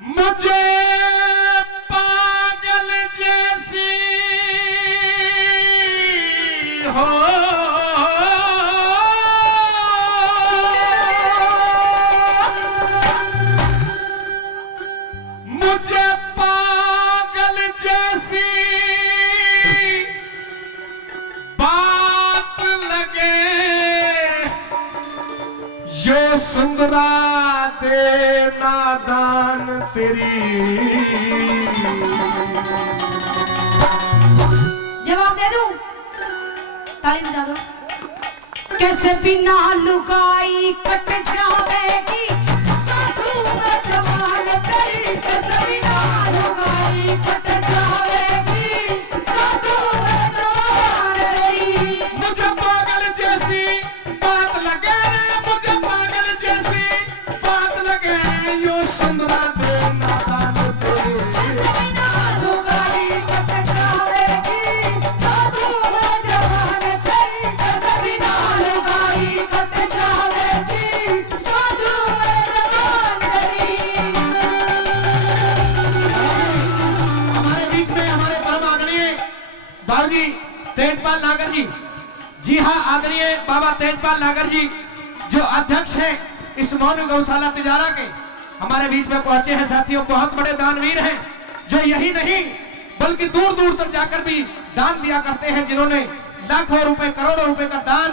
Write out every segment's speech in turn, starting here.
मुझे पागल जैसी हो मुझे पागल जैसी बात लगे ये सुंदरा दे नादान तेरी। जवाब दे दूं? ताली बजा दो। कैसे बिना लुगाई कट जावेगी साधु जवान तेरी, कैसे बिना लुगाई कट जावेगी साधु जवान तेरी। मुझे पागल जैसी बात लगे, मुझे पागल जैसी बात लगे यो सुंदरा दे नादान तेरी। कैसे बिना लुगाई कट जावेगी साधु जवान तेरी, कैसे बिना लुगाई कट जावेगी साधु जवान तेरी। हमारे बीच में हमारे परम आदरणीय बाबूजी तेजपाल नागर जी, जी हाँ आदरणीय बाबा तेजपाल नागर जी जो अध्यक्ष हैं इस मौन गौशाला तिजारा के, हमारे बीच में पहुंचे हैं साथियों। बहुत बड़े दानवीर हैं जो यही नहीं बल्कि दूर दूर तक जाकर भी दान दिया करते हैं, जिन्होंने लाखों रुपए करोड़ों रुपए का दान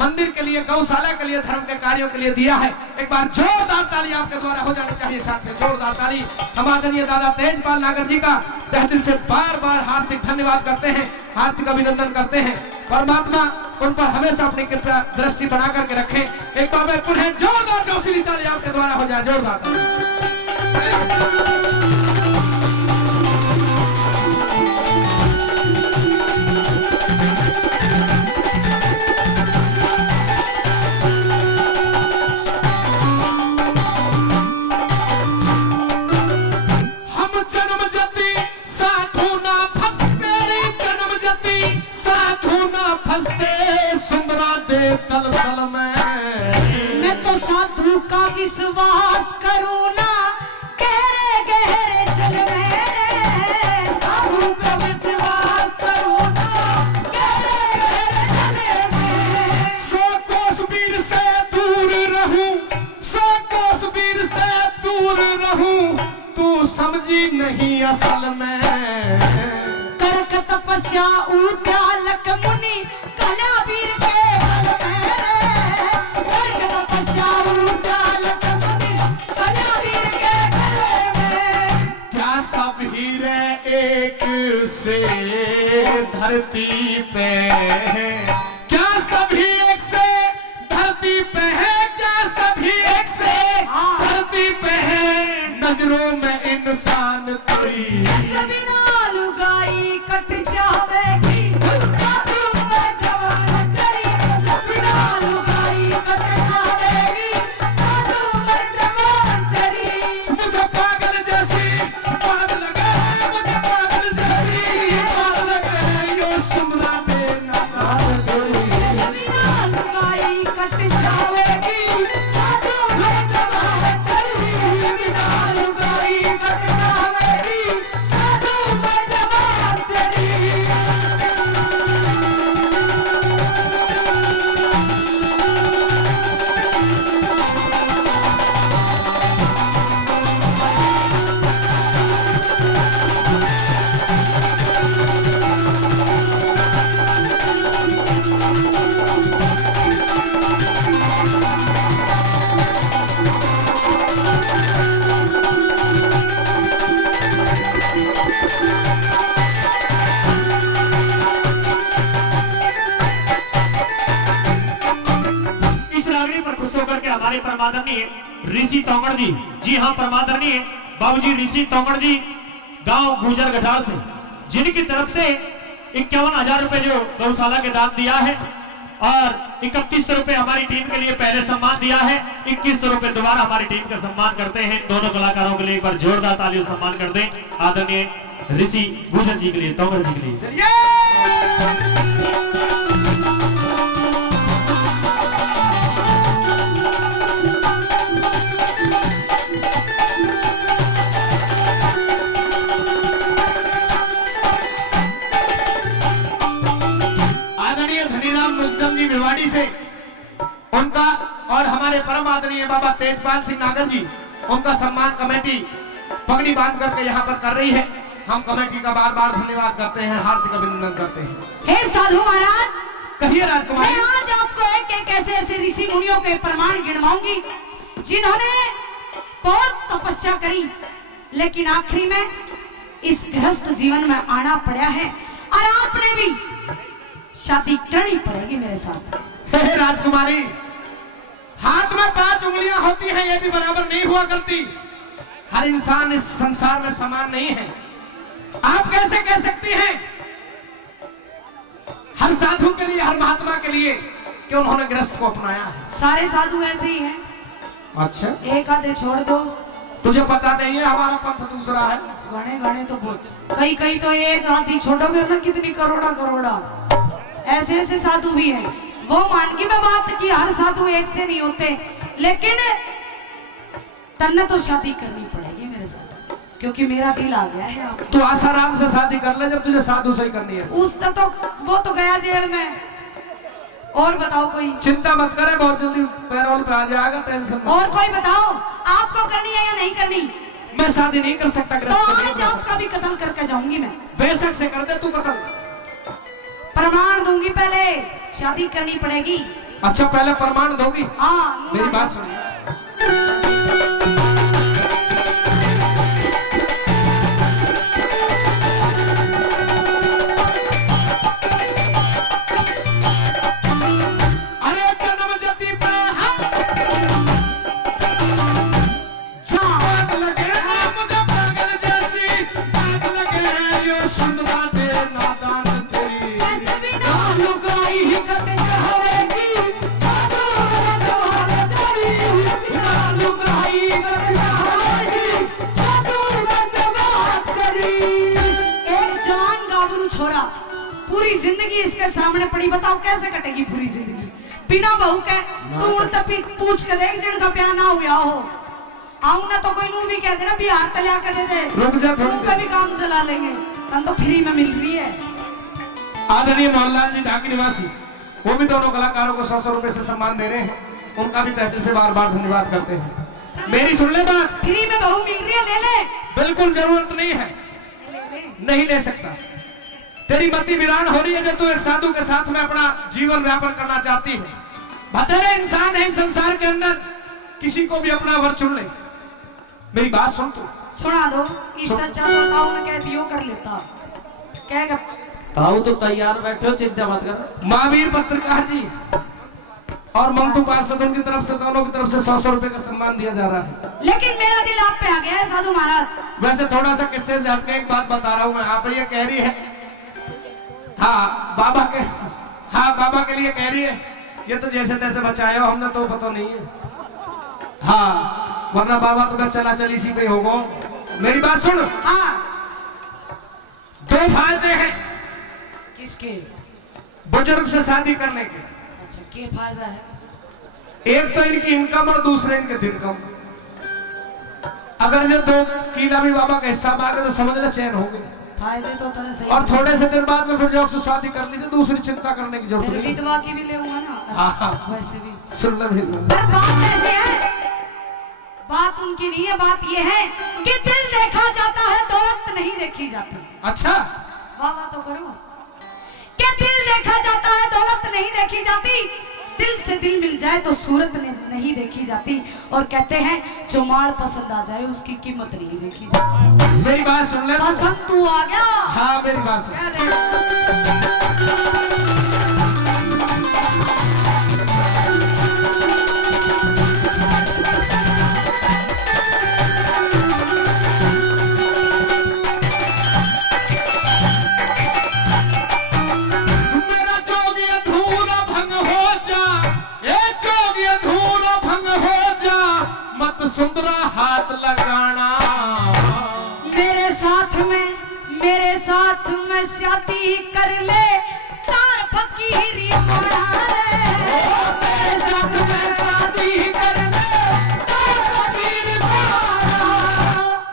मंदिर के लिए, गौशाला के लिए, धर्म के कार्यों के लिए दिया है। एक बार जोरदार ताली आपके द्वारा हो जानी चाहिए साथियों, जोरदार ताली। हम आदरणीय दादा तेजपाल नागर जी का तहे दिल से बार बार हार्दिक धन्यवाद करते हैं, हार्दिक अभिनंदन करते हैं। परमात्मा उन पर हमेशा अपनी कृपा दृष्टि बना करके रखें। एक बार मैं पुनः जोरदार जोशीली ताली आपके द्वारा हो जाए, जोरदार ताली। तल तल मैं तो साधु का विश्वास करूँ ना गहरे गहरे जल में, साधु का विश्वास करूँ ना गहरे गहरे जल में। सौ कोस वीर से दूर रहूं, सौ कोस वीर से दूर रहूं, तू समझी नहीं असल में। करक तपस्या उद्यालक मुनि कला वीर के एक से धरती पे है, क्या सभी एक से धरती पे है, क्या सभी एक से धरती पे है, नजरों में इंसान कोई। कैसे बिना लुगाई कट जावेगी साधु में जवान तेरी, बिना लुगाई कट जावेगी साधु में जवान तेरी। मुझे पागल जैसी बात लगे, सुंदरा दे नादान तेरी। बिना लुगाई कट जावेगी साधु में जवान तेरी, बिना लुगाई कट जावेगी साधु में जवान तेरी। हमारे परमादरणीय ऋषि तोंगड़ जी, जी हाँ परमादरणीय बाबूजी ऋषि तोंगड़ जी गांव गुजर गठार से, जिनकी तरफ से 51,000 रुपए जो गौशाला के दान दिया है और 3100 रुपए हमारी टीम के लिए पहले सम्मान दिया है, 2100 रुपए दोबारा हमारी टीम का सम्मान करते हैं। दोनों कलाकारों के लिए एक बार जोरदार तालियों सम्मान कर दें आदरणीय ऋषि गुजर जी के लिए, तोंगड़ जी के लिए। परम आदरणीय बाबा तेजपाल सिंह नागर जी, उनका सम्मान कमेटी पगड़ी बांध करके यहाँ पर कर रही है। हम कमेटी का बार बार धन्यवाद करते हैं, हार्दिक अभिनंदन करते हैं। हे साधु महाराज, कहिए राजकुमारी। मैं आज आपको एक ऐसे ऐसे ऋषि मुनियों के प्रमाण गिनवाऊंगी जिन्होंने बहुत तपस्या करी, लेकिन आखिरी में इस गृहस्थ जीवन में आना पड़ा है, और आपने भी शादी करनी पड़ेगी मेरे साथ। हे राजकुमारी, हाथ में 5 उंगलियां होती हैं, ये भी बराबर नहीं हुआ करती। हर इंसान इस संसार में समान नहीं है। आप कैसे कह सकती हैं हर साधु के लिए, हर महात्मा के लिए कि उन्होंने गृहस्थ को अपनाया है? सारे साधु ऐसे ही हैं। अच्छा, एक आधे छोड़ दो। तुझे पता नहीं है हमारा पंथ दूसरा है। गाने गाने तो बोल, कई तो एक हाथी छोड़ो फिर ना, कितनी करोड़ा ऐसे ऐसे साधु भी हैं। वो मान की मैं बात कि हर साधु एक से नहीं होते, लेकिन तन्ने तो शादी करनी पड़ेगी मेरे साथ, क्योंकि मेरा दिल आ गया है आपको। तू आसाराम से शादी कर ले जब तुझे साधु सही करनी है। उसने तो वो तो गया जेल में। और बताओ कोई। चिंता मत करे, बहुत जल्दी पैरोल पे आ जाएगा, टेंशन मत। और कोई बताओ, आपको करनी है या नहीं करनी? मैं शादी नहीं कर सकता, तो आज आपका भी कत्ल करके जाऊंगी मैं। बेशक से कर दे तू कत्ल। प्रमाण दूंगी, पहले शादी करनी पड़ेगी। अच्छा, पहले प्रमाण दोगी? हाँ, मेरी बात सुनिए। अरे जन्म जति पे हम जाग लगे, मुझे पागल जैसी आग लगे, ये सुन बातें नादान तेरी। ऐसे भी ना लुगाई ही कट जाएगी, साधु जवान तेरी। ना लुगाई कट जाएगी, साधु जवान तेरी। एक जवान गाभरू छोरा, पूरी जिंदगी इसके सामने पड़ी, बताओ कैसे कटेगी पूरी जिंदगी बिना बहू के? तू तपी पूछ के देख जिनका ब्याह ना हुआ हो। आऊ ना तो कोई नू भी कह देना बिहार तलिया के दे दे, रुक जा थोड़ी पे भी काम चला लेंगे। तन तो फ्री में मिल रही है। आदरणीय मोहनलाल जी ढाकी निवासी, वो भी दोनों कलाकारों को 100 रुपए से सम्मान दे रहे हैं। उनका भी तहे दिल से बार बार धन्यवाद करते हैं। मेरी सुन ले बात, फ्री में बहू मिल रही है, ले ले। बिल्कुल जरूरत नहीं है, नहीं ले सकता। तेरी मति वीरान हो रही है जब तू एक साधु के साथ में अपना जीवन व्यापन करना चाहती है। बतेरे इंसान है संसार के अंदर, किसी को भी अपना वर चुन ले। मेरी बात सुन तू। सुना दो, इस सच्चा तो ताऊ ने कह दियो कर लेता। कहेगा ताऊ तो तैयार बैठे हो, चिंता मत कर। महावीर पत्रकार जी और मंतु पार्षदों की तरफ से, दोनों की तरफ से 100 रुपए का सम्मान दिया जा रहा है। लेकिन मेरा दिल आप पे आ गया है साधु महाराज। वैसे थोड़ा सा किस्से से हटके एक बात बता रहा हूँ मैं। आप ये कह रही है, हाँ बाबा के लिए कह रही है, ये तो जैसे तैसे बचाए हो, हमने तो पता नहीं है। हाँ, वरना बाबा तो बस चला चल इसी पे होगा। मेरी बात सुन। हाँ, 2 फायदे हैं किसके? बुजुर्ग से शादी करने के। अच्छा, क्या फायदा है? एक तो इनकी इनकम और दूसरे इनके दिनकम। अगर जो 2 किला भी बाबा का हिस्सा मांगे तो समझ ले चैन हो गई। फायदे तो तने सही। और थोड़े से दिन बाद में फिर जो उससे शादी कर लीजिए, दूसरी चिंता करने की जरूरत फिर नहीं। विधवा की भी ले लूंगा ना। हाँ। वैसे भी सुन ले भी। पर बात ऐसी है, बात उनकी नहीं है, बात ये है कि दिल देखा जाता है, दौलत नहीं देखी जाती। अच्छा, वाह वाह तो करो कि दिल देखा जाता है, दौलत नहीं देखी जाती। दिल से दिल मिल जाए तो सूरत नहीं देखी जाती। और कहते हैं जो माल पसंद आ जाए उसकी कीमत नहीं देखी जाती। मेरी बात सुन ले। पसंद तू आ गया। हाँ, मेरी बात सुन। कह दे। मेरा जोगी अधूरा भंग हो जा, ए जोगी अधूरा भंग हो जा, मत सुंदरा हाथ लगाना। मेरे साथ में शादी कर ले, तार फकीरी बना ले। मेरे साथ में शादी कर ले, तार फकीरी बना।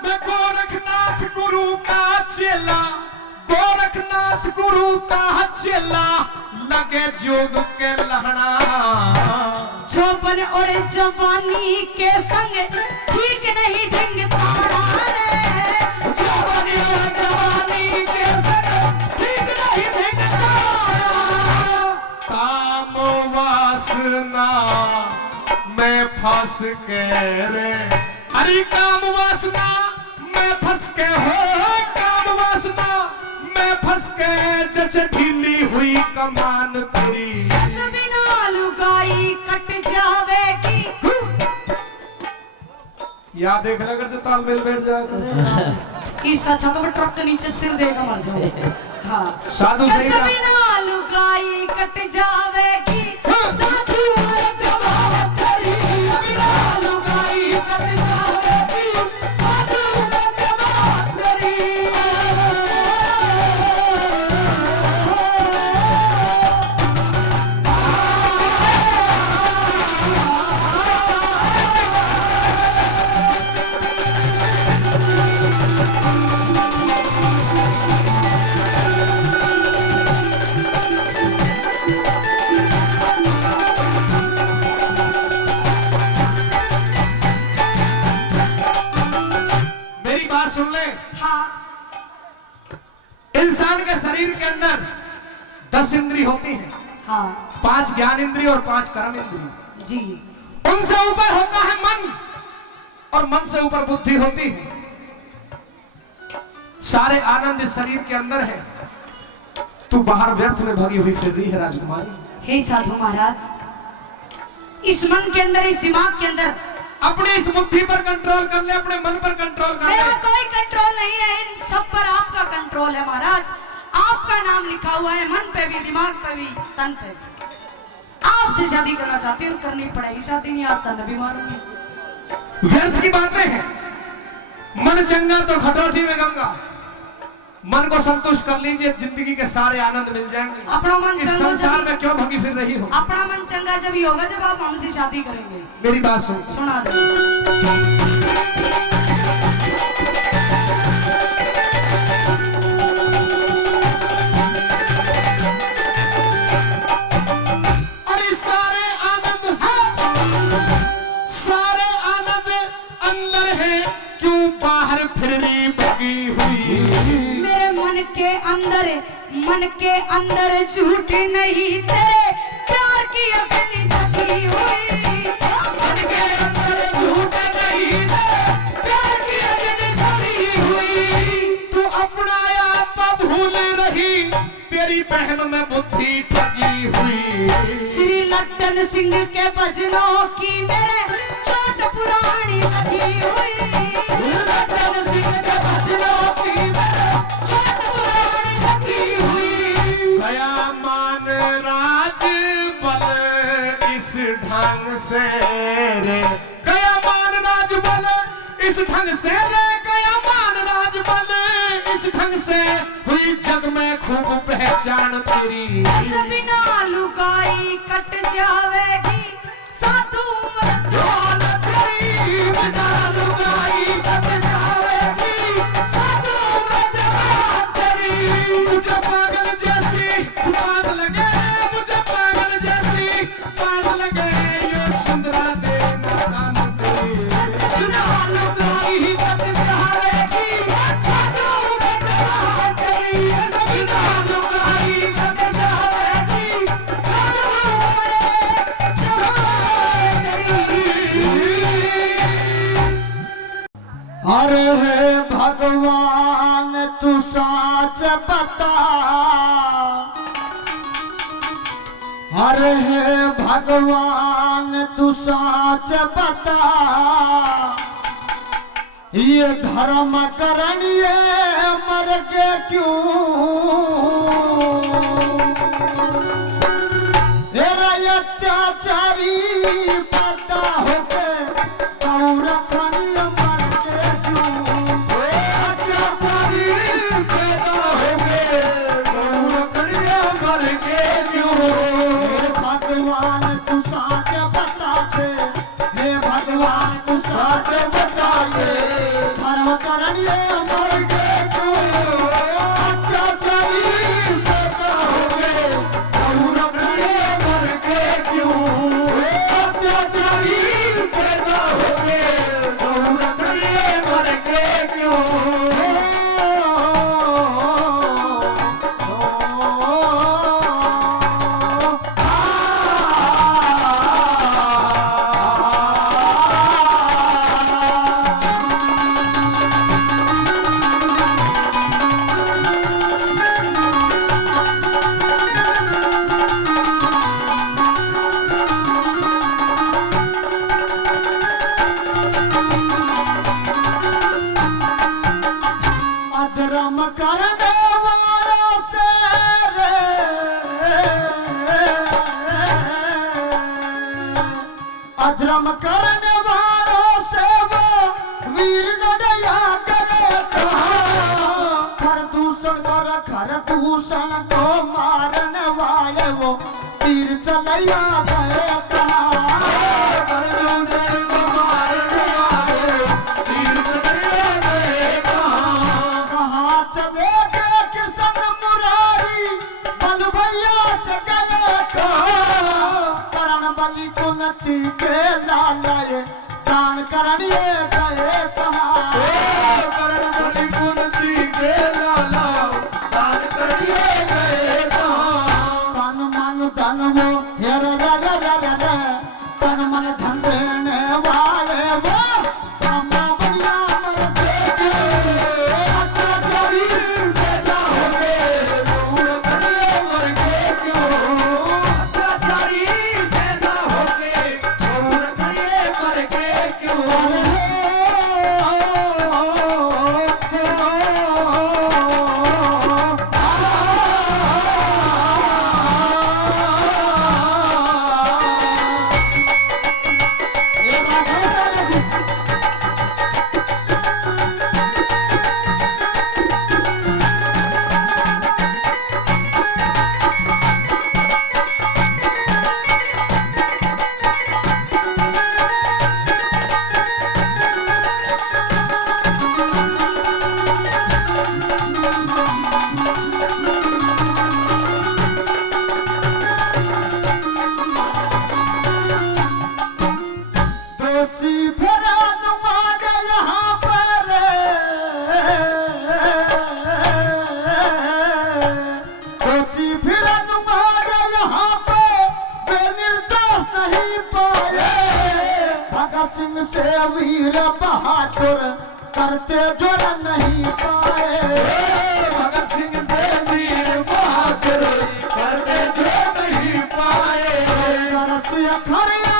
मैं गोरखनाथ गुरु का चेला, गोरखनाथ गुरु का चेला, लगे जोग के लहना। जोबन और जवानी के संग ठीक नहीं ढंग तारा रे। जोबन और जवानी के संग ठीक नहीं ढंग तारा। काम वासना में फंस के रे, अरे काम वासना में फंस के हो, काम वासना में फंस के जच ढीली हुई कमान तेरी। बिना लुगाई कट जावेगी। याद देख रहा करते तालमेल बैठ जाएगा। इस अच्छा तो मैं ट्रक के नीचे सिर देगा मर जाऊं। हाँ साधु सही कहा। बिना लुगाई कट जावेगी। साधु जवाब तेरी। बिना लुगाई कट जावेगी। साधु जवाब तेरी। मेरी बात सुन ले। हाँ इंसान के शरीर के अंदर 10 इंद्री होती हैं, हाँ 5 ज्ञान इंद्री और 5 कर्म इंद्री। जी। उनसे ऊपर होता है मन, और मन से ऊपर बुद्धि होती है। सारे आनंद इस शरीर के अंदर है, तू बाहर व्यर्थ में भगी हुई फिर रही है राजकुमारी। हे साधु महाराज, इस मन के अंदर, इस दिमाग के अंदर अपने इस बुद्धि पर कंट्रोल कर ले, अपने मन पर कंट्रोल कर ले। मेरा कोई कंट्रोल नहीं है, इन सब पर आपका कंट्रोल है महाराज। आपका नाम लिखा हुआ है मन पे भी, दिमाग पे भी, तन पे भी। आपसे शादी करना चाहती हूँ, करनी पड़ेगी शादी, नहीं आता नबी मारूंगी। व्यर्थ की बातें हैं। मन चंगा तो खटौती में गंगा। मन को संतुष्ट कर लीजिए, जिंदगी के सारे आनंद मिल जाएंगे। अपना मन इस चंगा संसार जब- में क्यों भगी फिर रही हो? अपना मन चंगा जब ही होगा जब आप हमसे शादी करेंगे। मेरी बात सुन। सुना दे। अरे सारे आनंद है, सारे आनंद अंदर है, क्यों बाहर फिरनी बगी हुई? मेरे मन के अंदर झूठ नहीं, तेरे प्यार की अग्नि जगी हुई। मन के अंदर झूठ नहीं, तेरे प्यार की अग्नि जगी हुई। तू अपना आप भूल रही, तेरी बहन में बुद्धि ठगी हुई। श्री लट्टन सिंह के भजनों की मेरे चोट पुरानी लगी हुई। लट्टन सिंह के भजनों की मेरे चोट पुरानी लगी हुई। गया मान राज बल इस ढंग से रे, गया मान राज बल इस ढंग से रे, गया मान राज बल इस ढंग से हुई जग में खूब पहचान तेरी। बिना लुगाई कट जावेगी। साधु जवान तेरी। बिना लुगाई कट जावेगी। साधु जवान तेरी। मुझे पागल जैसी बात लगे, मुझे पागल जैसी बात लगे, ये सुंदरा दे नादान तेरी। बिना लुगाई कट जावेगी। साधु जवान तेरी। बिना लुगाई कट जावेगी। साधु जवान तेरी। अरे हे भगवान तू साच बता, अरे हे भगवान तू साच बता, ये धर्म करनिए मर के क्यों? तेरा अत्याचारी पता होके और खनिया मर के क्यों? अत्याचारी पैदा होके और खनिया मर के क्यों? हे भगवान तू साच बता दे, हे भगवान तू साच बता दे, धर्म करनिए मर के क्यों? अत्याचारी पैदा होके और खनिया मर के क्यों? धर्म करने वालों से वो वीर लड़ाया करे खर दूषण को मारने वाले वो तीर चलैया गए कहाँ चले गए कृष्ण मुरारी बल भैया से गए करण बलि कुंती के लालय दान करने गए कहाँ तन मन धन वो हेर तन मन धन देने वाले वो ब्रह्मा बनिया मरते दोषी फिरा मांगे यहाँ पर दोषी फिरा मांगे यहाँ पे वे निर्दोष नहीं पाए भगत सिंह से वीर बहादुर करते जुड़ नहीं पाए भगत सिंह से वीर बहादुर करते जुड़ नहीं पाए खरिया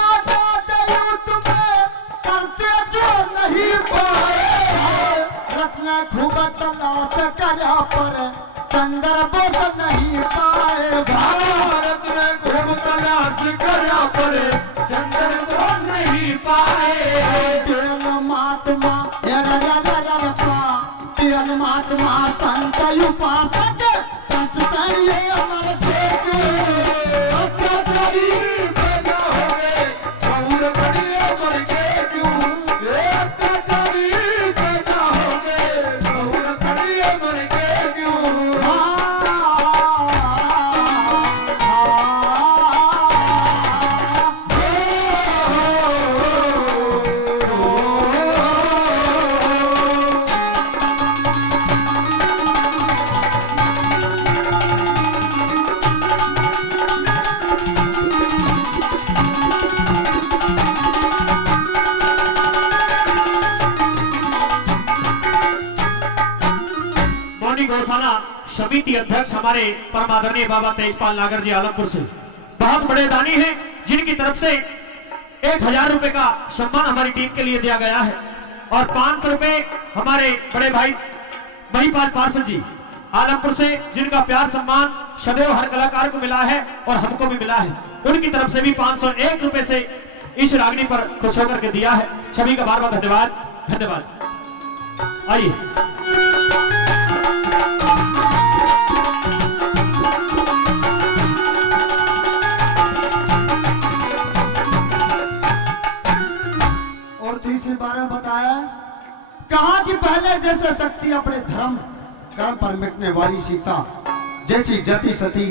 करते जो नहीं पाए रत्न खूब तलाश करा पर चंद्र बस नहीं पाए भारत ने खूब तलाश करा पर चंद्र बस नहीं पाए तेल महात्मा तेल महात्मा संत उपासक पंच सरिये अमर देखे अत्याचारी पैदा हो गए और बड़े मर गए क्यों अत्याचारी पैदा हो गए और बड़े मर गए क्यों मौनी गौशाला समिति अध्यक्ष हमारे परम आदरणीय बाबा तेजपाल नागर जी आलमपुर से बहुत बड़े दानी हैं, जिनकी तरफ से 1000 रुपए का सम्मान हमारी टीम के लिए दिया गया है और 500 रुपए हमारे बड़े भाई महिपाल पार्षद जी आलमपुर से, जिनका प्यार सम्मान सदैव हर कलाकार को मिला है और हमको भी मिला है। उनकी तरफ से भी 501 रुपए से इस रागनी पर खुश होकर के दिया है। सभी का बार बार धन्यवाद धन्यवाद। आइए और तीसरी बार में बताया कहा कि पहले जैसे शक्ति अपने धर्म कर्म पर मिटने वाली सीता जैसी जति सती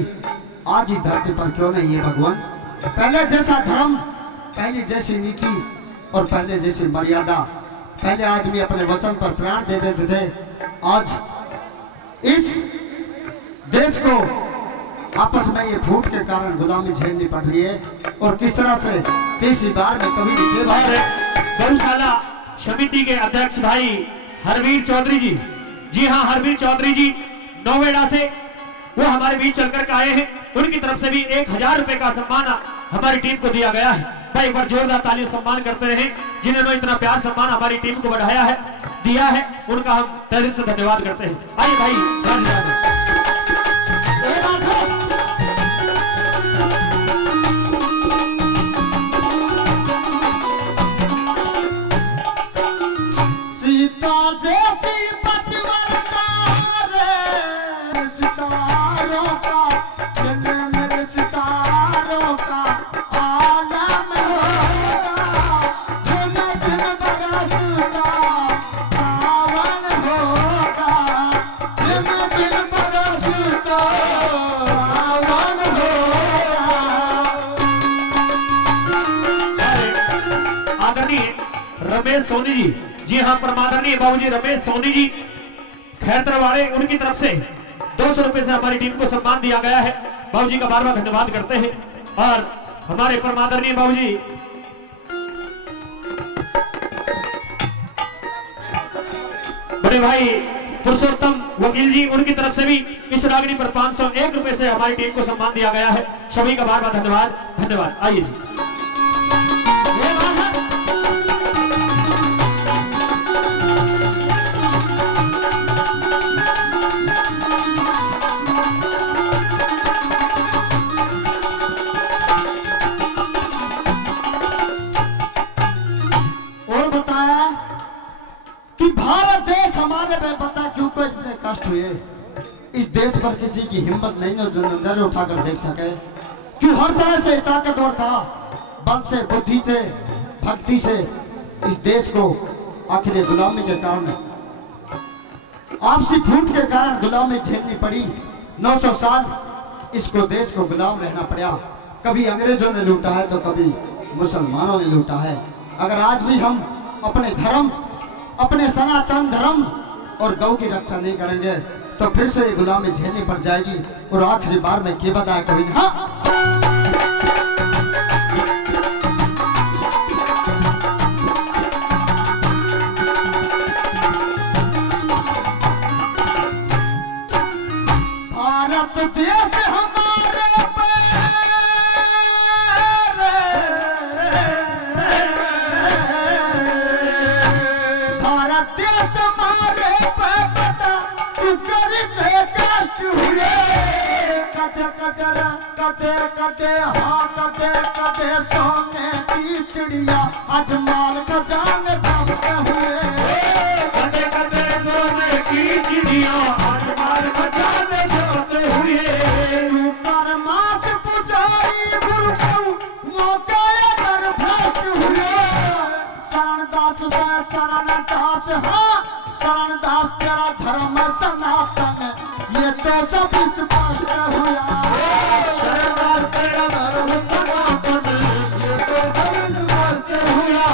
आज इस धरती पर क्यों नहीं है भगवान। पहले जैसा धर्म, पहले जैसी नीति और पहले जैसी मर्यादा, पहले आदमी अपने वचन पर प्राण दे देते थे, आज इस देश को आपस में ये फूट के कारण गुलामी झेलनी पड़ रही है। और किस तरह से तीसरी बार में कभी नहीं और गौशाला समिति के अध्यक्ष भाई हरवीर चौधरी जी हाँ हरवीर चौधरी जी नोएडा से वो हमारे बीच चलकर के आए हैं। उनकी तरफ से भी 1000 रुपए का सम्मान हमारी टीम को दिया गया है। भाई एक बार जोरदार ताली सम्मान करते रहे, जिन्होंने इतना प्यार सम्मान हमारी टीम को बढ़ाया है, दिया है, उनका हम तहे दिल से धन्यवाद करते हैं। आइए भाई सोनी जी, जी हाँ परमादरणीय बाबूजी रमेश सोनी जी खैरतरवाड़े, उनकी तरफ से 200 रुपए से हमारी टीम को सम्मान दिया गया है। बाबूजी का बार बार धन्यवाद करते हैं। और हमारे परमादरणीय बाबूजी बड़े भाई पुरुषोत्तम वकील जी, उनकी तरफ से भी इस रागनी पर 501 रुपए से हमारी टीम को सम्मान दिया गया है। सभी का बार बार धन्यवाद। धन्यवाद। आइए जी। और बताया कि भारत देश हमारे में बता क्यों को इतने कष्ट हुए। इस देश पर किसी की हिम्मत नहीं है जो नजर उठाकर देख सके। क्यों हर तरह से ताकतवर था, बल से, बुद्धि से, भक्ति से इस देश को आखिर गुलामी के कारण, आपसी फूट के कारण गुलामी झेलनी पड़ी। 900 साल इसको देश को गुलाम रहना पड़ा। कभी अंग्रेजों ने लूटा है तो कभी मुसलमानों ने लूटा है। अगर आज भी हम अपने धर्म, अपने सनातन धर्म और गौ की रक्षा नहीं करेंगे तो फिर से ये गुलामी झेलनी पड़ जाएगी। और आखिरी बार में क्या बताया कभी हाँ भारत देश हमारे भारत देश हमारे पता तू करते कष्ट हुए। कते कते कते कते हाँ कते कते सोने की चिड़िया आज माल का जान दामते हुए। कते कते सोने की चिड़िया आज माल का जान दामते हुए। तू परमास पुजारी गुरु को वो काया कर भ्रष्ट हुए। शरणदास से शरणदास हाँ शरणदास तेरा धर्म सनातन ये तो सब स्पष्ट हुआ। शरणदास तेरा धर्म सनातन ये तो सब स्पष्ट हुआ।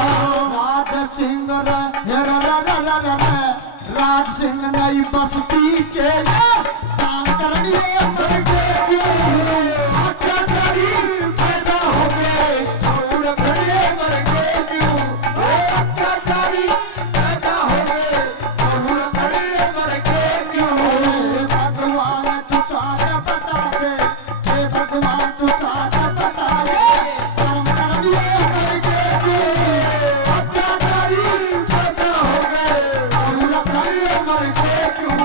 राज सिंह राज सिंह नई बस्ती के दान करनी अत्याचारी पैदा हो गए और खड़े मर गए क्यों। अत्याचारी पैदा हो गए और खड़े मर गए क्यों। भगवान तू साथ बता दे, हे भगवान तू साथ बता दे, कर्म करनी मर गए क्यों। अत्याचारी पैदा हो गए और खड़े मर गए क्यों।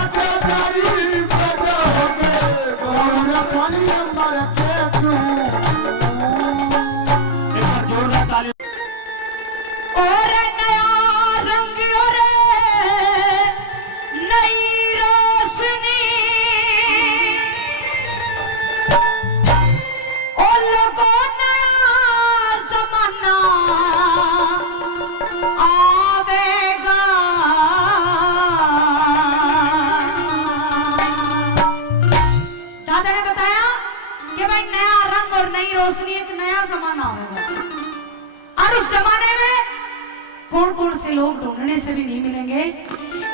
अत्याचारी पैदा हो गए और खड़े मर गए क्यों। एक बार जोरदार ताली। और नया रंग और नई रोशनी और लोगों नया जमाना आवेगा। दादा ने बताया कि भाई नया रंग और नई रोशनी, एक नया जमाना आवेगा। और उस जमाने में कौन कौन से लोग ढूंढने से भी नहीं मिलेंगे।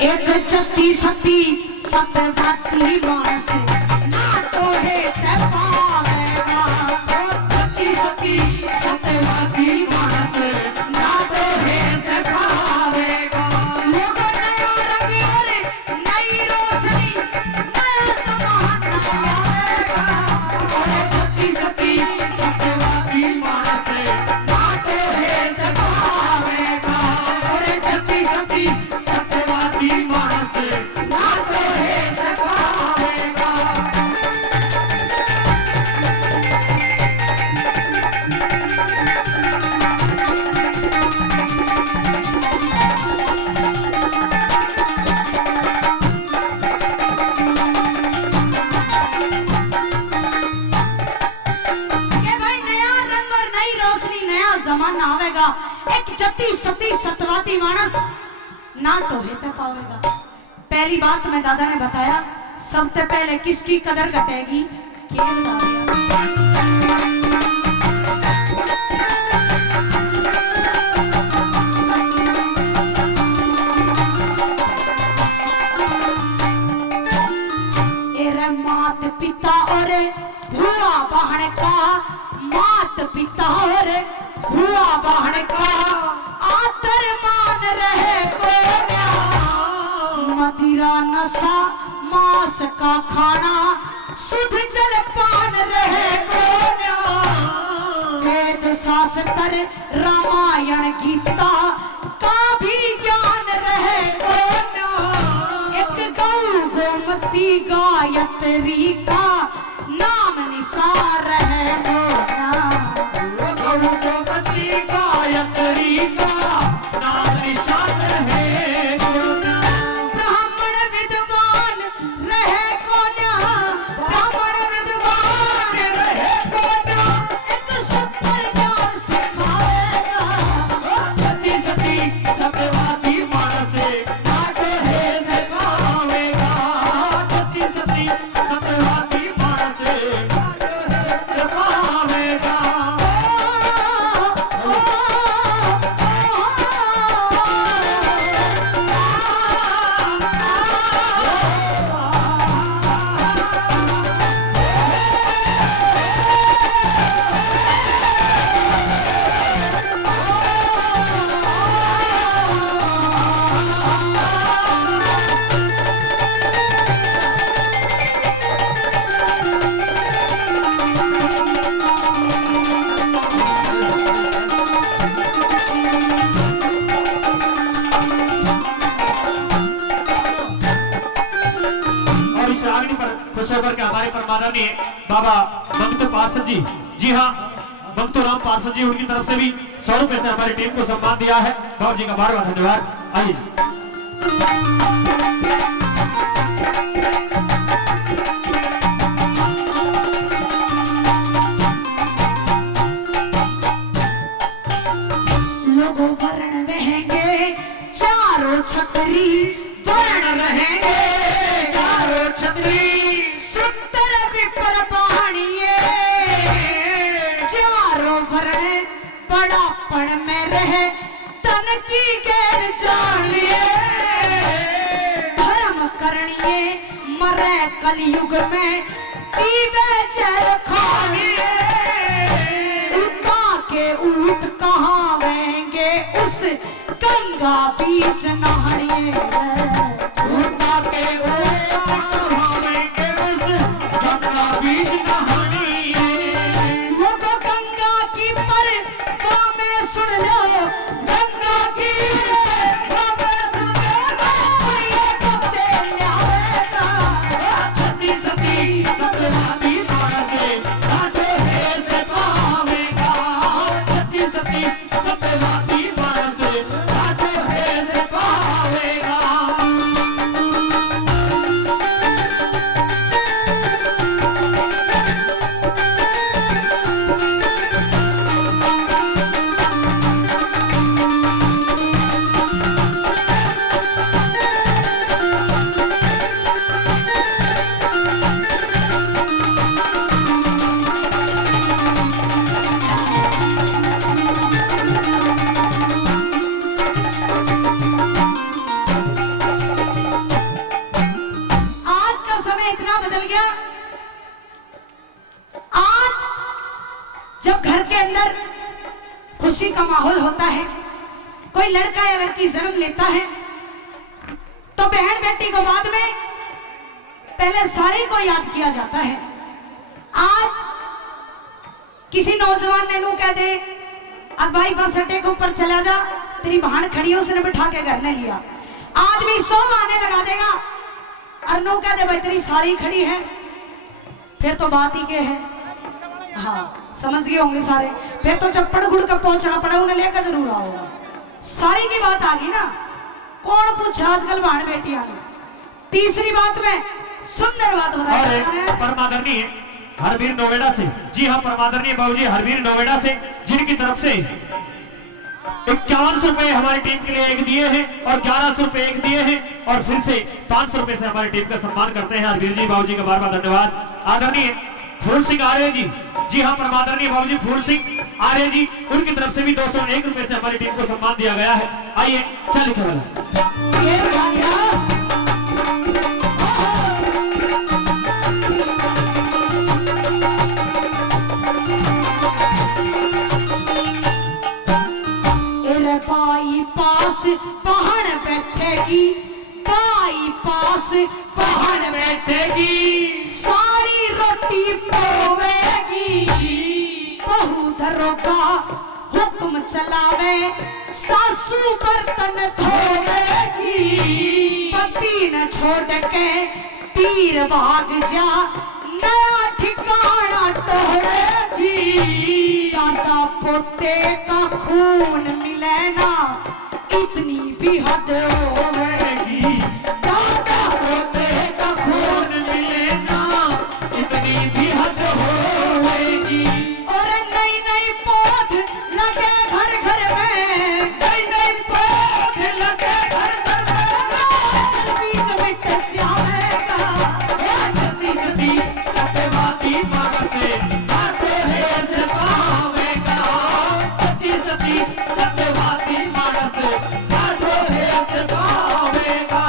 एक छत्ती सती सत्यवती मानस ना तो है पावेगा। छत्ती सती सत्यवती मानस ना तो है पावेगा। लोगों नया रंग और नई रोशनी नया जमाना आएगा। छत्ती सती सत्यवती मानस ना तो है पावेगा। छत्ती सती सत्यवती मानस ना तो है पावेगा। ये भाई नया रंग और नई रोशनी नया जमाना आवेगा। एक छत्ती सती सतवाती मानस ना तो हेते पावेगा। पहली बात में दादा ने बताया, सबसे पहले किसकी कदर घटेगी, केवल दादा। पिता और भुआ बहन का, मात पिता और भुआ बहन का आदर मान रहे कोन्या। मदिरा नशा मांस का खाना शुद्ध जल पान रहे कोन्या। वेद शास्त्र रामायण गीता का भी ज्ञान रहे कोन्या। एक गौ गोमती गायत्री का नाम निसार है कोन्या। गौ गोमती गायत्री का नाम निशान है कोन्या। ब्राह्मण विद्वान रहे कोन्या। ब्राह्मण विद्वान रहे कोन्या। एक सत्तर ज्ञान सिखाएगा। सती सती सत्यवादी मानसे आठो है जगावेगा। सती सती सत्यवादी मानसे आठो है जगावेगा। और इस रागनी पर खुश होकर के हमारे परमादरणीय बाबा मंगतो पार्षद जी, जी हाँ मंगतो राम पार्षद जी, उनकी तरफ से भी 100 रुपए से हमारी टीम को सम्मान दिया है। बाबा जी का बार बार धन्यवाद। आइए जी। लोगों वर्ण रहेंगे चारों छतरी, वर्ण रहेंगे चारों छतरी सुंदर विपर बाणिए। चारों वर्ण बड़ापन में रहे तन की गैर जानिए। धर्म करणिए मरे कलयुग में जीवे जर खानिए। उठा के ऊट कहावेंगे उस गंगा बीच नहानिए। उठा के ऊट कहावेंगे उस गंगा बीच नहानिए। लोगो गंगा की परवा में सुन लो, गंगा की परवा में सुन लो, ये कब्जे आवेगा। सती सती सत्यवादी मानसे आठो है जगावेगा। सती सती सत्यवादी मानसे आठो है जगावेगा। आज का समय इतना बदल गया। आज जब घर के अंदर खुशी का माहौल होता है, कोई लड़का या लड़की जन्म लेता है, तो बहन बेटी को बाद में पहले साड़ी को याद किया जाता है। आज किसी नौजवान ने नू कह दे, अब भाई बस अड्डे के ऊपर चला जा, तेरी बहन खड़ी है, उसने बिठा के घर ने लिया। आदमी 100 बहाने लगा देगा और नू कह दे भाई तेरी साड़ी खड़ी है, फिर तो बात ही के है। हाँ समझ गए होंगे सारे। फिर तो चप्पड़ गुड़ का पहुंचना पड़ा, उन्हें लेकर जरूर आओगा। साड़ी की बात आ गई ना, कौन पूछा आजकल बहन बेटियां ने। तीसरी बात में सुंदर बात बताया और परमादरणीय हरवीर नोवेडा से, जी हाँ परमादरणीय बाबूजी हरवीर नोवेडा से, जिनकी तरफ से 51 रुपए हमारी टीम के लिए एक दिए हैं और 1100 रुपए एक दिए हैं और फिर से 500 रुपए से हमारी टीम का सम्मान करते हैं हरवीर जी बाबूजी का बार बार धन्यवाद। आदरणीय फूल सिंह आर्य जी, जी हाँ परमादरणीय बाबूजी फूल सिंह आर्य जी, उनकी तरफ से भी 201 रुपए से हमारी टीम को सम्मान दिया गया है। आइए क्या लिखा वाला ये पास पहाड़ बैठेगी, सारी रोटी पोवेगी। बहू दरोगा हुक्म चलावे, सासू बर्तन धोवेगी। पति न छोड़ के पीर भाग जा, नया ठिकाना टोरेगी। दादा पोते का खून मिले ना, इतनी भी हद होवेगी। दादा पोते का खून मिले ना, इतनी भी हद होवेगी। और नई नई पौध लगे घर घर में, नई नई पौध लगे घर घर में, बीज मिट जाएगा। सती सत्यवादी माँ से आठो है से पावेगा। सती सत्यवादी माँ से आठो है से पावेगा।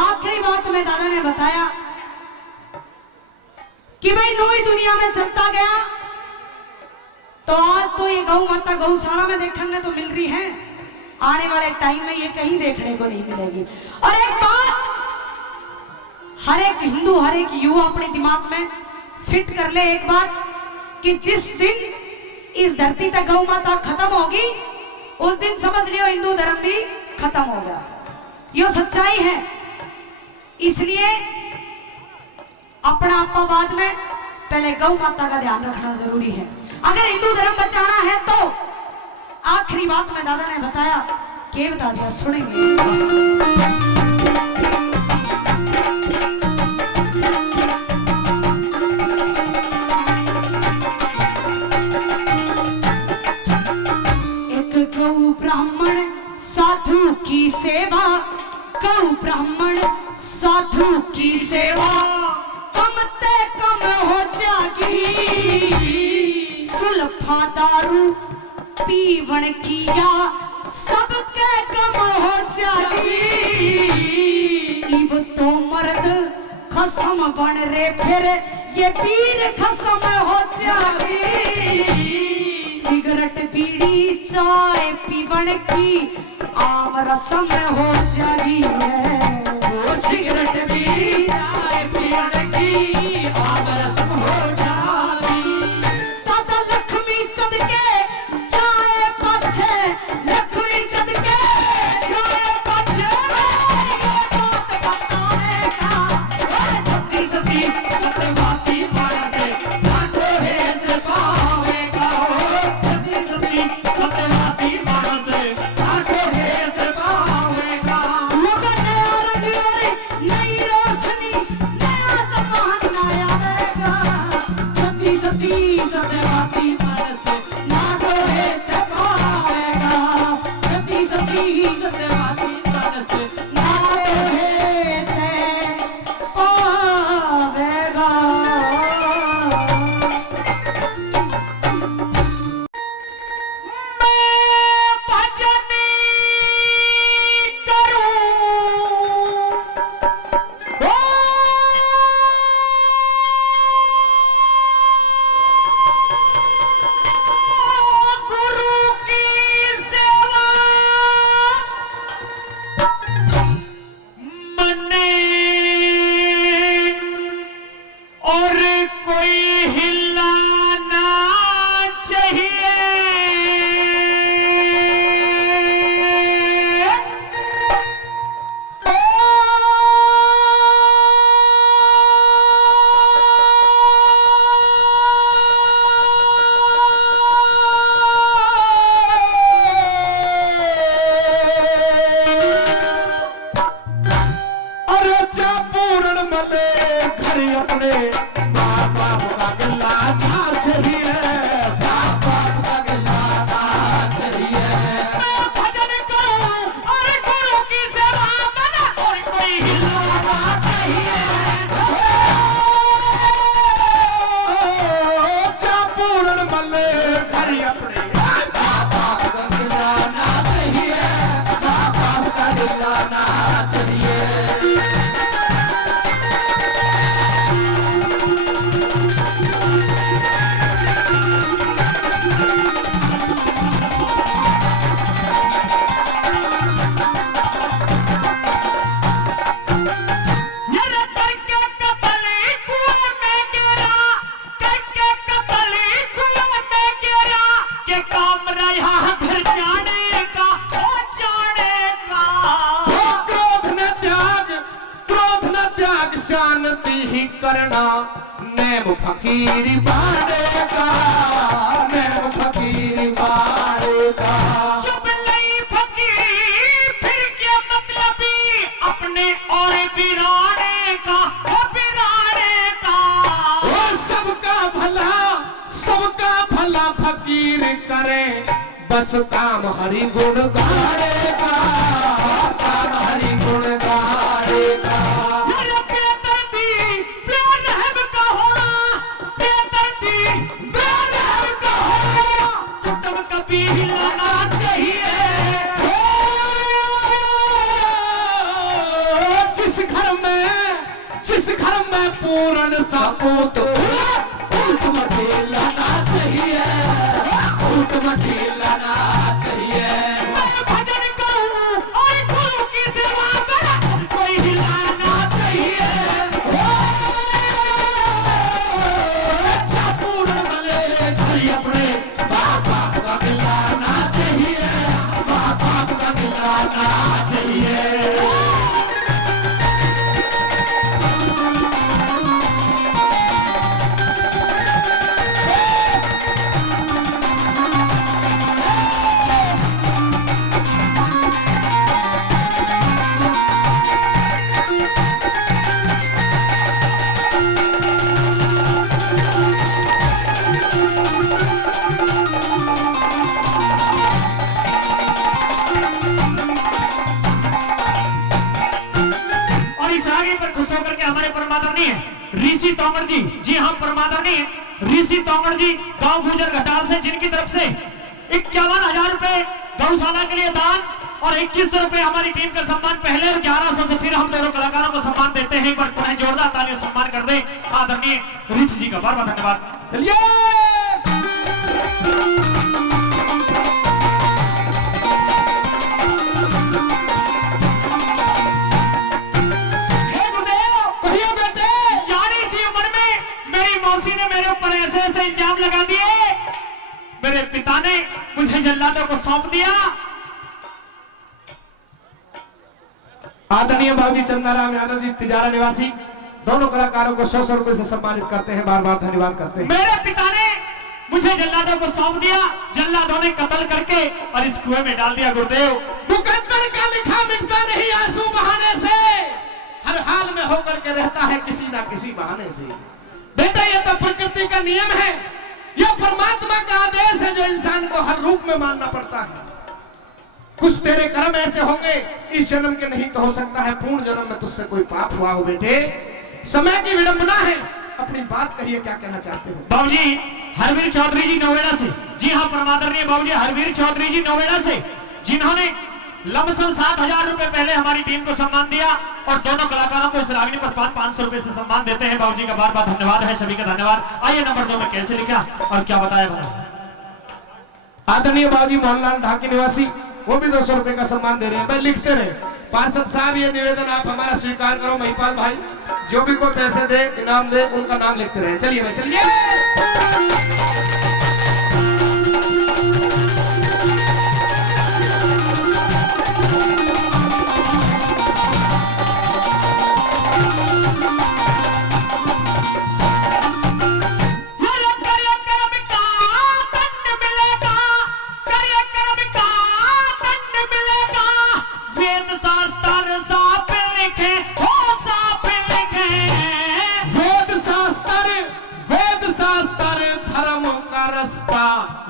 आखिरी बात में दादा ने बताया कि भाई नई दुनिया में चलता गया तो आज तो ये गौ माता गौशाला में देखने तो मिल रही है, आने वाले टाइम में ये कहीं देखने को नहीं मिलेगी। और एक बात हर एक हिंदू, हर एक युवा अपने दिमाग में फिट कर ले एक बात, कि जिस दिन इस धरती तक गौ माता खत्म होगी, उस दिन समझ लियो हिंदू धर्म भी खत्म होगा। ये सच्चाई है। इसलिए अपना आपा बाद में, पहले गौ माता का ध्यान रखना जरूरी है। अगर हिंदू धर्म बचाना है तो आखिरी बात में दादा ने बताया, के बता दिया, सुनेंगे। एक गौ ब्राह्मण साधु की सेवा, गौ ब्राह्मण साधु की सेवा कम ते कम हो जागी। सुल्फा दारू पीवन किया सबके कम हो जागी। इब तो मर्द खसम बन रे, फिर ये पीर खसम हो जागी। सिगरेट बीड़ी चाय पीवन की आम रसम हो जागी है। वो सिगरेट बीड़ी चाय पीवन की आम रसम हो जागी। दादा लक्ष्मी चंद के चाय पछे, लक्ष्मी चंद के चाय पछे ये बात बताएगा। सती सत्यवादी माँ से आठो है से पावेगा। सती सत्यवादी माँ से आठो है से पावेगा। लोगों ने रंग और नई वाले घर अपने बाप का खिलाना चाहिए, बाप का खिलाना चाहिए। शांति ही करना नेम फकीरी बाड़ेगा, नेम फकीरी बाड़ेगा। चुप नहीं फकीर फिर क्या मतलबी अपने और बिराने का, ओ बिराने का। वो सबका भला फकीर करे, बस काम हरि गुण गाड़ेगा, काम हरि गुण गाड़ेगा। जिस घर में पूर्ण सपूत ऊट मठी लाना चाहिए, ऊट मठी लाना चाहिए। मैं भजन करूं और गुरु की सेवा करूं, कोई हिलाना चाहिए। पूर्ण वाले घर अपने बाप का खिलाना चाहिए, बाप का खिलाना चाहिए। हमारे परमादरणीय ऋषि तोमर जी हाँ परमादरणीय ऋषि तोमर जी गांव गुजर घटाल से, जिनकी तरफ से 51,000 रुपए गौशाला के लिए दान और 2100 रुपए हमारी टीम का सम्मान पहले और 1100 से फिर हम दोनों कलाकारों को सम्मान देते हैं। एक बार पुनः जोरदार तालियों से सम्मान कर दे आदरणीय ऋषि जी का बहुत बहुत धन्यवाद। चलिए इल्जाम लगा दिए, मेरे पिता ने मुझे जल्लादों को सौंप दिया। आदरणीय बाबूजी चंदाराम यादव जी तिजारा निवासी दोनों कलाकारों को 100 रुपए से सम्मानित करते हैं, बार बार धन्यवाद करते हैं। मेरे पिता ने मुझे जल्लादों को सौंप दिया, जल्लादों ने कत्ल करके और इस कुएं में डाल दिया। गुरुदेव मुकद्दर का लिखा मिटता नहीं आंसू बहाने से, हर हाल में होकर के रहता है किसी ना किसी बहाने से। बेटा ये तो प्रकृति का नियम है, यह परमात्मा का आदेश है जो इंसान को हर रूप में मानना पड़ता है। कुछ तेरे कर्म ऐसे होंगे इस जन्म के, नहीं तो हो सकता है पूर्ण जन्म में तुझसे कोई पाप हुआ हो। बेटे समय की विडंबना है, अपनी बात कहिए, क्या कहना चाहते हो? बाबूजी हरवीर चौधरी जी नोएडा से, जी हाँ परमादरणीय बाबूजी हरवीर चौधरी जी नोएडा से, जिन्होंने लमसम 7,000 रुपए पहले हमारी टीम को सम्मान दिया और दोनों कलाकारों को इस रागनी पर 500 रुपए से सम्मान देते हैं। बाबूजी का बार बार धन्यवाद है, सभी का धन्यवाद। आइए नंबर 2 में कैसे लिखा और क्या बताया भला। आदरणीय बाबूजी मोहनलाल ढाकी निवासी वो भी 200 रुपए का सम्मान दे रहे हैं। भाई लिखते रहे। पार्षद साहब ये निवेदन आप हमारा स्वीकार करो। महिपाल भाई जो भी कोई पैसे दे इनाम दे उनका नाम लिखते रहे। चलिए भाई चलिए।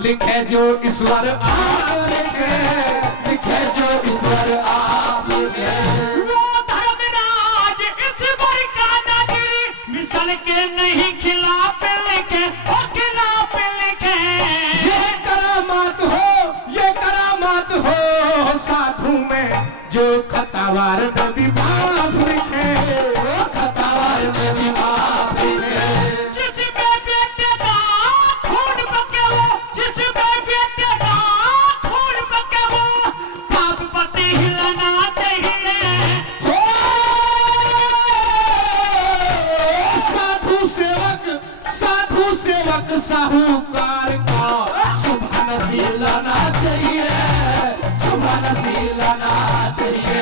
लिखे जो ईश्वर आप लिखे, लिखे जो ईश्वर आप लिखे। वो धर्मराज ईश्वर का नजर मिसल के नहीं खिलाफ लिखे, ओ खिलाफ लिखे। खतावार में भी माफ लिखे, खतावार में भी माफ लिखे। जिसके बेटे का खून बके वो, जिसके बेटे का खून बके वो, पाप पति हिलना चाहिए। साधु सेवक साहूकार का शुभ नसीब लाना चाहिए, शुभ नसीब लाना चाहिए।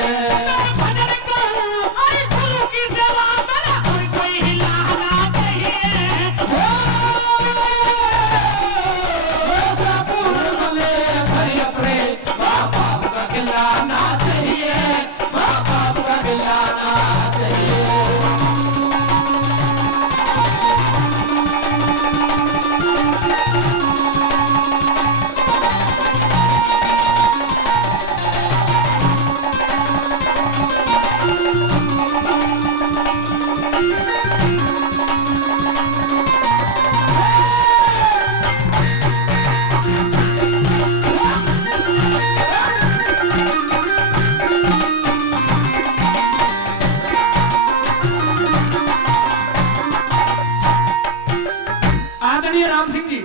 भजन करूं अरे गुरु की सेवा मेरा हर कोई हिलाना चाहिए। भले घर अपने माँ बाप का खिलाना चाहिए, माँ बाप का खिलाना चाहिए। आदरणीय राम सिंह जी,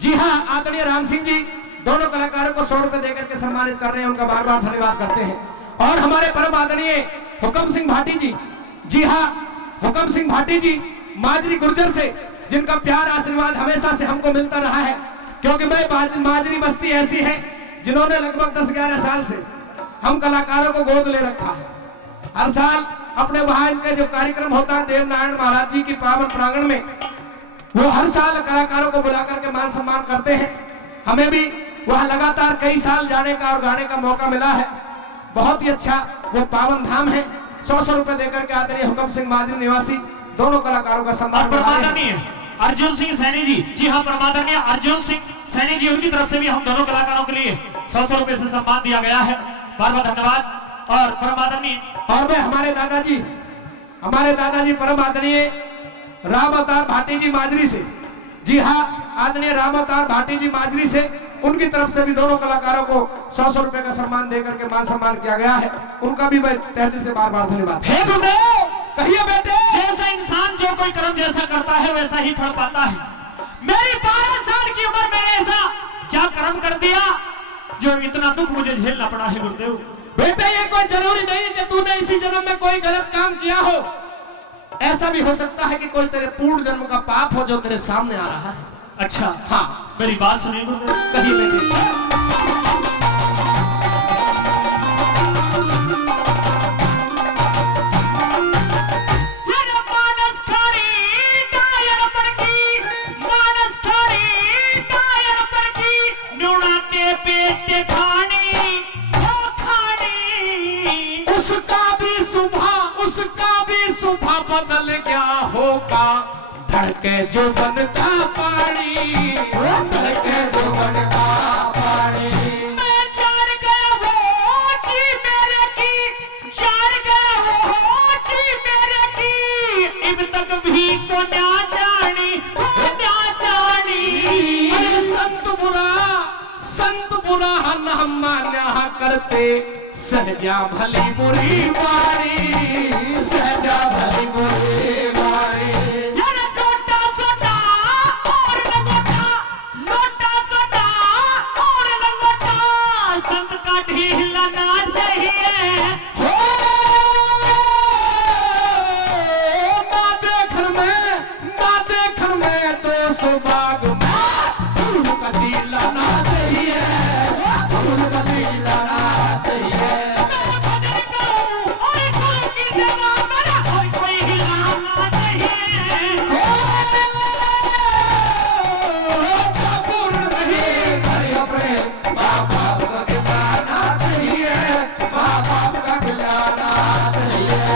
जी हाँ आदरणीय राम सिंह जी दोनों कलाकारों को 100 रुपए देकर के सम्मानित कर रहे हैं, उनका बार बार धन्यवाद करते हैं। और हमारे परम आदरणीय हुक्म सिंह भाटी जी, जी हाँ हुक्म सिंह भाटी जी माजरी गुर्जर से, जिनका प्यार आशीर्वाद हमेशा से हमको मिलता रहा है, क्योंकि भाई माजरी बस्ती ऐसी है जिन्होंने लगभग 10-11 साल से हम कलाकारों को गोद ले रखा है। हर साल अपने वहां इनके जो कार्यक्रम होता है देवनारायण महाराज जी की पावन प्रांगण में, वो हर साल कलाकारों को बुला करके मान सम्मान करते हैं। हमें भी वह लगातार कई साल जाने का और गाने का मौका मिला है। बहुत ही अच्छा वो पावन धाम है। 100 रुपए देकर के आदरणीय हुक्म सिंह माजरी निवासी दोनों कलाकारों का सम्मान कर रहे हैं। परमादरणीय अर्जुन सिंह सैनी जी, जी हाँ परमादरणीय अर्जुन सिंह सैनी जी, उनकी तरफ से भी हम दोनों कलाकारों के लिए 100 रुपए से सम्मान दिया गया है। बार बार धन्यवाद। और परमादरणीय और मैं हमारे दादाजी परम आदरणीय राम अवतार भाटी जी माजरी से, जी हाँ आदरणीय राम अवतार भाटी जी माजरी से, उनकी तरफ से भी दोनों कलाकारों को 100 रुपए का सम्मान देकर के मान सम्मान किया गया है। उनका भी मैं तहे दिल से बार बार धन्यवाद। हे गुरुदेव, कहिए बेटे। जैसा इंसान जो कोई कर्म जैसा करता है वैसा ही फल पाता है। मेरी 12 साल की उम्र मैंने ऐसा क्या कर्म कर दिया जो इतना दुख मुझे झेलना पड़ा है गुरुदेव। बेटे ये कोई जरूरी नहीं कि तूने इसी जन्म में कोई गलत काम किया हो। ऐसा भी हो सकता है कि कोई तेरे पूर्ण जन्म का पाप हो जो तेरे सामने आ रहा है। अच्छा हाँ मेरी बात सुनिए गुरुदेव। कहिए बेटे। सुबह बदल गया होगा धड़के जो बन का पानी, धड़के जो बन का पानी। मैं जान गया वो जी मेरे की, जान गया वो जी मेरे की, अब तक भी को ना जानी, को ना जानी। अरे संत बुरा हम माना करते, सहजा भली बुरी वारी, सहजा भली बुरी वारी। यार लोटा सोटा और लंगोटा, लोटा सोटा और लंगोटा, संत का ढीलना चाहिए। हो ना देखन में तो सुभाग में का दिल लाना चाहिए, फूल का दिल लाना चाहिए। भजन करूं और गुरु की सेवा मेरा हर कोई हिलाना चाहिए। पूर्ण नहीं घर अपने माँ बाप का खिलाना चाहिए, माँ बाप का खिलाना चाहिए।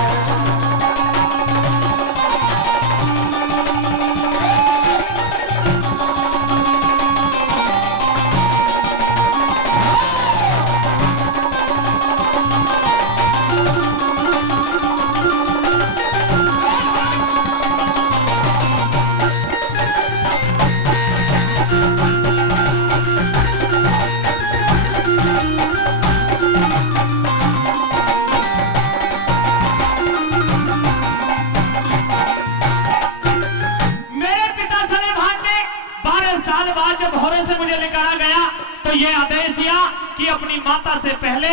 साल बाद जब होरे से मुझे निकाला गया तो ये आदेश दिया कि अपनी माता से पहले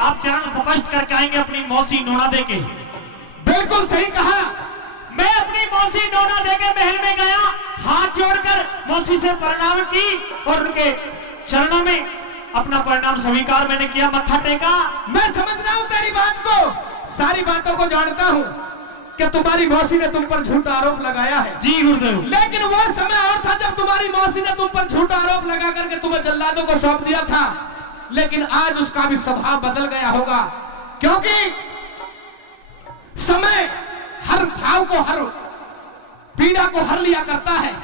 आप चरण स्पष्ट करके आएंगे अपनी मौसी नोना देके। बिल्कुल सही कहा। मैं अपनी मौसी नोना देके महल में गया, हाथ जोड़कर मौसी से प्रणाम की और उनके चरणों में अपना प्रणाम स्वीकार मैंने किया, मत्था टेका। मैं समझ रहा हूं तेरी बात को, सारी बातों को जानता हूं कि तुम्हारी मौसी ने तुम पर झूठा आरोप लगाया है। जी गुरुदेव। लेकिन वो समय और था जब तुम्हारी मौसी ने तुम पर झूठा आरोप लगा करके तुम्हें जल्लादों को सौंप दिया था। लेकिन आज उसका भी स्वभाव बदल गया होगा, क्योंकि समय हर भाव को, हर पीड़ा को हर लिया करता है।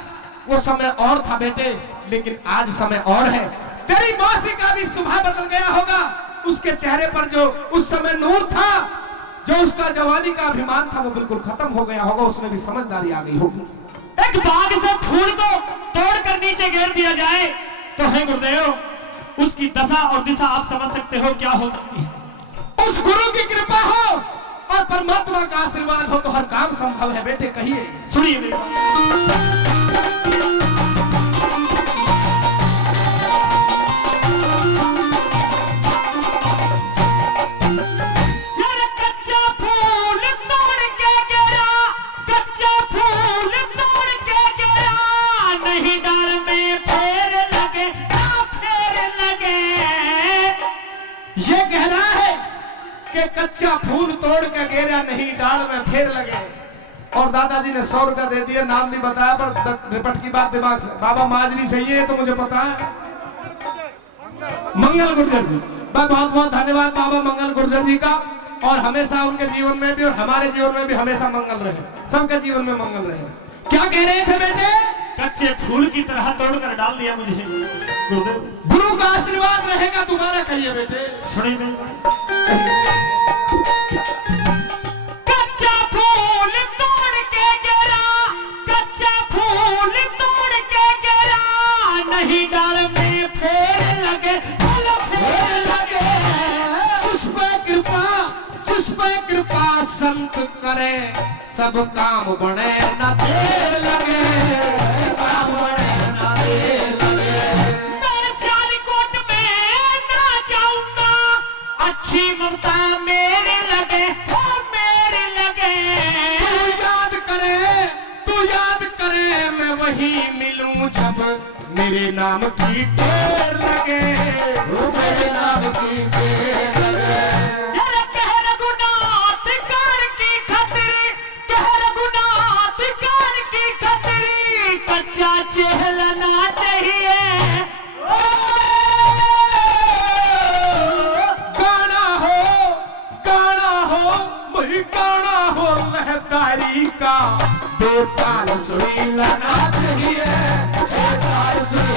वो समय और था बेटे, लेकिन आज समय और है। तेरी मौसी का भी स्वभाव बदल गया होगा। उसके चेहरे पर जो उस समय नूर था, जो उसका जवानी का अभिमान था, वो बिल्कुल खत्म हो गया होगा। उसमें भी समझदारी आ गई होगी। एक बाग से फूल को तोड़कर नीचे गिर दिया जाए तो है गुरुदेव, उसकी दशा और दिशा आप समझ सकते हो क्या हो सकती है। उस गुरु की कृपा हो और परमात्मा का आशीर्वाद हो तो हर काम संभव है बेटे। कहिए, सुनिए मेरी बात। कच्चा फूल तोड़ के गिरा नहीं डाल में फेर लगे। और दादाजी ने 100 रुपया दे दिया, नाम नहीं बताया, पर रिपट की बात दिमाग से। बाबा माजरी सही है तो मुझे पता है। मंगल गुर्जर जी, मैं बहुत बहुत धन्यवाद बाबा मंगल गुर्जर जी का। और हमेशा उनके जीवन में भी और हमारे जीवन में भी हमेशा मंगल रहे, सबके जीवन में मंगल रहे। क्या कह रहे थे बेटे? कच्चे फूल की तरह तोड़कर डाल दिया मुझे गुरुदेव। गुरु का आशीर्वाद रहेगा तुम्हारा। कहिए बेटे, सुनिए मेरी बात। कच्चा फूल तोड़ के गिरा, कच्चा फूल तोड़ के गिरा, नहीं डाल में फेर लगे, फेर लगे। जिस पे कृपा संत करे, सब काम बने न देर लगे, काम बने न देर लगे। मैं सियालकोट में ना जाऊंगा, अच्छी ममता मेरे लगे, ओ मेरे लगे। तू याद करे मैं वही मिलूं जब मेरे नाम की टेर लगे, मेरे नाम की टेर लगे। कह रघुनाथ कान की खतरी, कह रघुनाथ कान की खतरी, कच्चा चहलना चाहिए। गाना हो लहदारी का, दो ताल सुई लाना चाहिए, दो ताल सुई